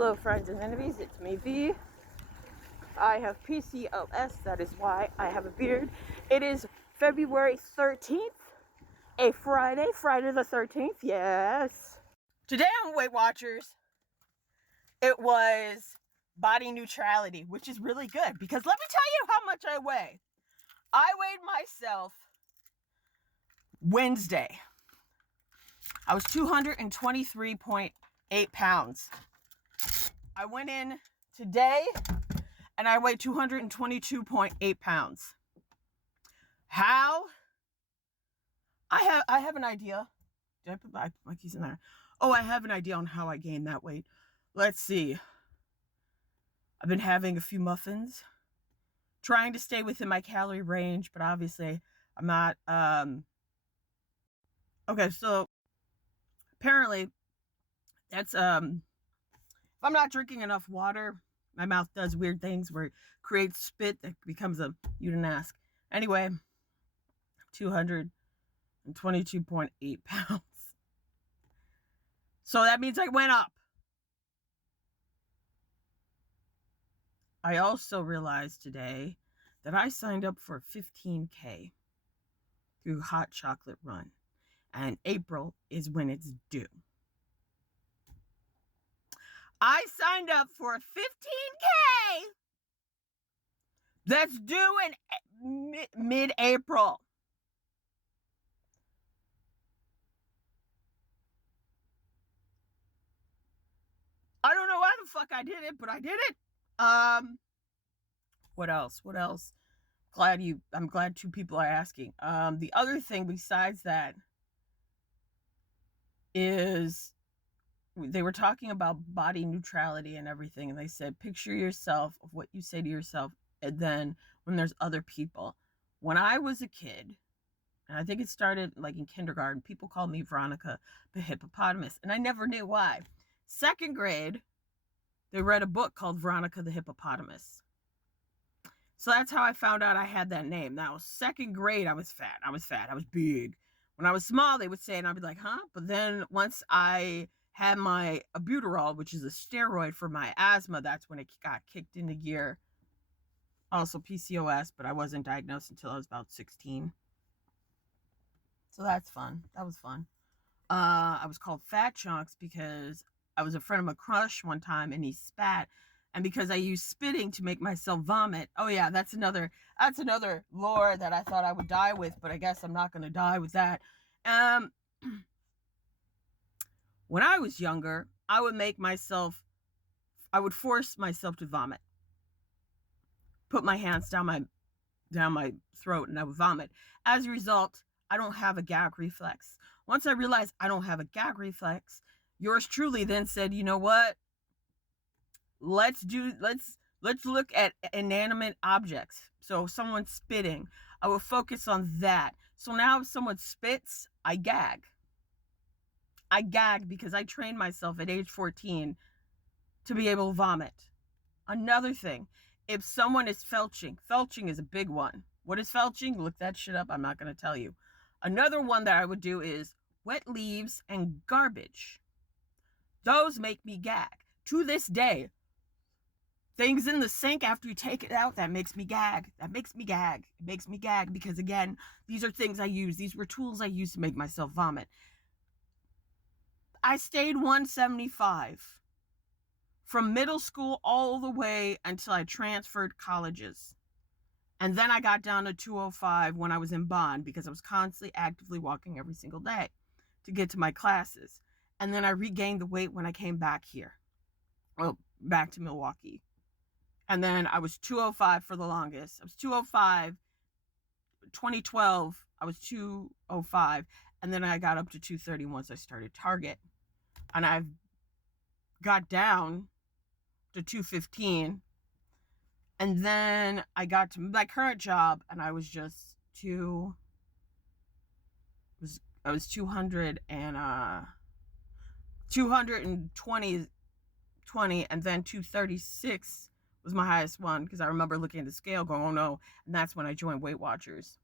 Hello friends and enemies, it's me V. I have PCOS, that is why I have a beard. It is February 13th, a Friday the 13th, yes. Today on Weight Watchers, it was body neutrality, which is really good because let me tell you how much I weigh. I weighed myself Wednesday. I was 223.8 pounds. I went in today and I weigh 222.8 pounds. How? I have an idea. Did I put my keys in there? Oh, I have an idea on how I gained that weight. Let's see. I've been having a few muffins, trying to stay within my calorie range, but obviously I'm not. Okay, so apparently that's if I'm not drinking enough water, my mouth does weird things where it creates spit that becomes you didn't ask. Anyway, 222.8 pounds. So that means I went up. I also realized today that I signed up for 15K through Hot Chocolate Run. And April is when it's due. I signed up for 15K that's due in mid-April. I don't know why the fuck I did it, but I did it. What else? I'm glad two people are asking. The other thing besides that is they were talking about body neutrality and everything, and they said picture yourself of what you say to yourself, and then when there's other people. When I was a kid, and I think it started like in kindergarten, people called me Veronica the hippopotamus, and I never knew why. Second grade, they read a book called Veronica the hippopotamus. So that's how I found out I had that name. Now, second grade, I was fat. I was big. When I was small, they would say, and I'd be like, huh? But then once I had my albuterol, which is a steroid for my asthma, that's when it got kicked into gear. Also PCOS, but I wasn't diagnosed until I was about 16. So that's fun. That was fun. I was called Fat Chunks because I was a friend of my crush one time and he spat. And because I used spitting to make myself vomit. Oh yeah, that's another lore that I thought I would die with, but I guess I'm not going to die with that. When I was younger, I would force myself to vomit. Put my hands down my throat and I would vomit. As a result, I don't have a gag reflex. Once I realized I don't have a gag reflex, yours truly then said, you know what? Let's look at inanimate objects. So if someone's spitting, I will focus on that. So now if someone spits, I gag. I gag because I trained myself at age 14 to be able to vomit. Another thing, if someone is felching is a big one. What is felching? Look that shit up. I'm not going to tell you. Another one that I would do is wet leaves and garbage. Those make me gag. To this day, things in the sink after you take it out, that makes me gag. It makes me gag because, again, these are things I use. These were tools I used to make myself vomit. I stayed 175 from middle school all the way until I transferred colleges. And then I got down to 205 when I was in Bonn because I was constantly actively walking every single day to get to my classes. And then I regained the weight when I came back here. Well, back to Milwaukee. And then I was 205 for the longest. I was 205. 2012, I was 205. And then I got up to 230 once I started Target. And I've got down to 215. And then I got to my current job and I was just I was 200 and 220 and then 236 was my highest one because I remember looking at the scale going, oh no, and that's when I joined Weight Watchers.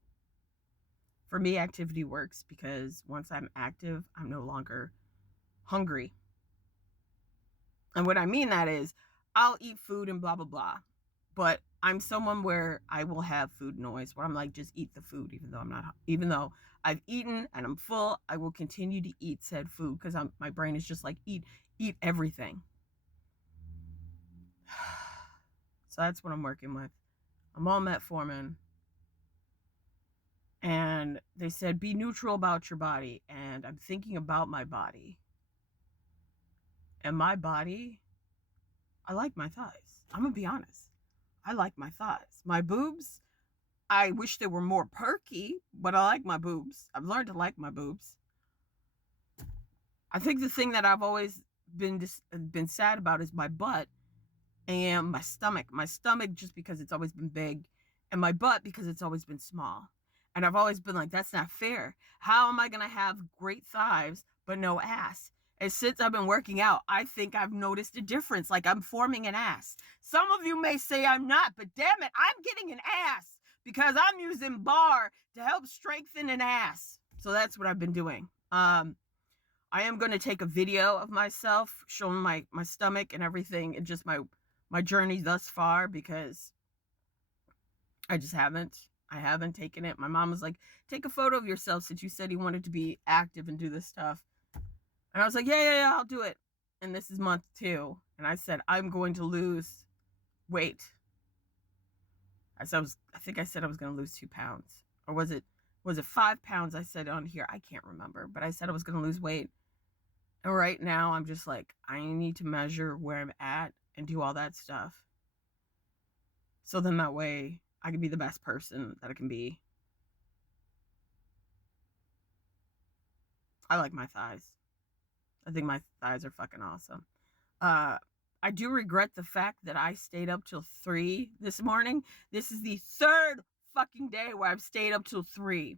For me, activity works because once I'm active, I'm no longer hungry. And what I mean that is, I'll eat food and blah, blah, blah. But I'm someone where I will have food noise, where I'm like, just eat the food, even though I've eaten and I'm full, I will continue to eat said food because my brain is just like, eat everything. So that's what I'm working with. I'm on metformin. And they said, be neutral about your body. And I'm thinking about my body. And my body, I like my thighs. I'm going to be honest. I like my thighs. My boobs, I wish they were more perky, but I like my boobs. I've learned to like my boobs. I think the thing that I've always been sad about is my butt and my stomach. My stomach, just because it's always been big, and my butt because it's always been small. And I've always been like, that's not fair. How am I going to have great thighs but no ass? And since I've been working out, I think I've noticed a difference. Like, I'm forming an ass. Some of you may say I'm not, but damn it, I'm getting an ass because I'm using bar to help strengthen an ass. So that's what I've been doing. I am going to take a video of myself showing my stomach and everything, and just my journey thus far, because I just haven't. I haven't taken it. My mom was like, take a photo of yourself since you said you wanted to be active and do this stuff. And I was like, yeah, I'll do it. And this is month 2. And I said, I'm going to lose weight. I think I said I was going to lose 2 pounds. Or was it 5 pounds I said on here? I can't remember. But I said I was going to lose weight. And right now I'm just like, I need to measure where I'm at and do all that stuff. So then that way I can be the best person that I can be. I like my thighs. I think my thighs are fucking awesome. I do regret the fact that I stayed up till 3 this morning. This is the 3rd fucking day where I've stayed up till 3.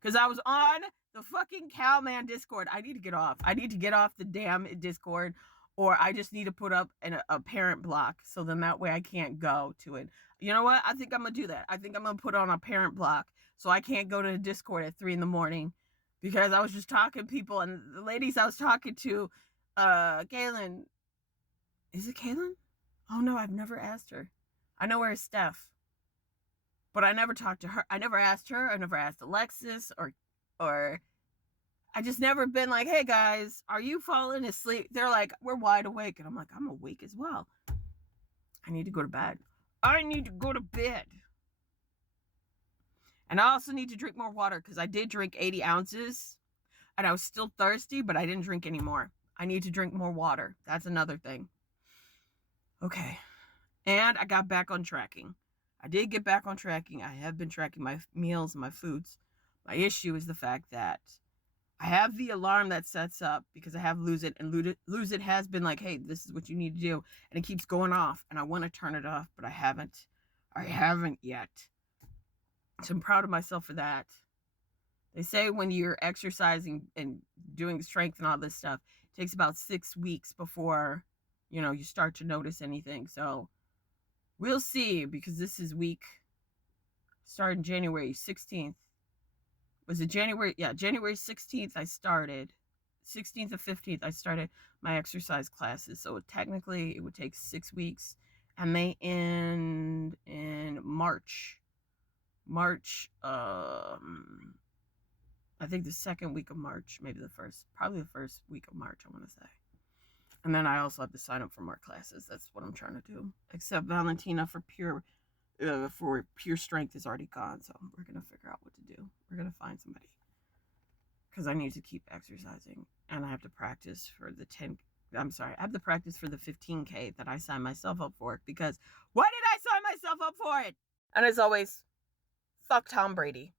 Because I was on the fucking Cowman Discord. I need to get off. I need to get off the damn Discord. Or I just need to put up a parent block. So then that way I can't go to it. You know what? I think I'm going to do that. I think I'm going to put on a parent block. So I can't go to the Discord at 3 in the morning. Because I was just talking to people. And the ladies I was talking to, Kaylin. Is it Kaylin? Oh no, I've never asked her. I know where's Steph. But I never talked to her. I never asked her. I never asked Alexis or I just never been like, hey guys, are you falling asleep? They're like, we're wide awake. And I'm like, I'm awake as well. I need to go to bed. I need to go to bed. And I also need to drink more water because I did drink 80 ounces and I was still thirsty, but I didn't drink any more. I need to drink more water. That's another thing. Okay. And I got back on tracking. I did get back on tracking. I have been tracking my meals and my foods. My issue is the fact that I have the alarm that sets up because I have Lose It, and Lose It has been like, hey, this is what you need to do. And it keeps going off, and I want to turn it off, but I haven't. I haven't yet. So I'm proud of myself for that. They say when you're exercising and doing strength and all this stuff, it takes about 6 weeks before, you start to notice anything. So we'll see, because this is week starting January 16th. Was it January? Yeah, January 16th I started. 16th or 15th I started my exercise classes. So technically it would take 6 weeks. And they end in March. I think the 2nd week of March, probably the 1st week of March, I want to say. And then I also have to sign up for more classes. That's what I'm trying to do. Except Valentina for pure strength is already gone. So we're going to figure out what to do. We're going to find somebody. Because I need to keep exercising. And I have to practice for the I have to practice for the 15K that I signed myself up for. Because why did I sign myself up for it? And as always, fuck Tom Brady.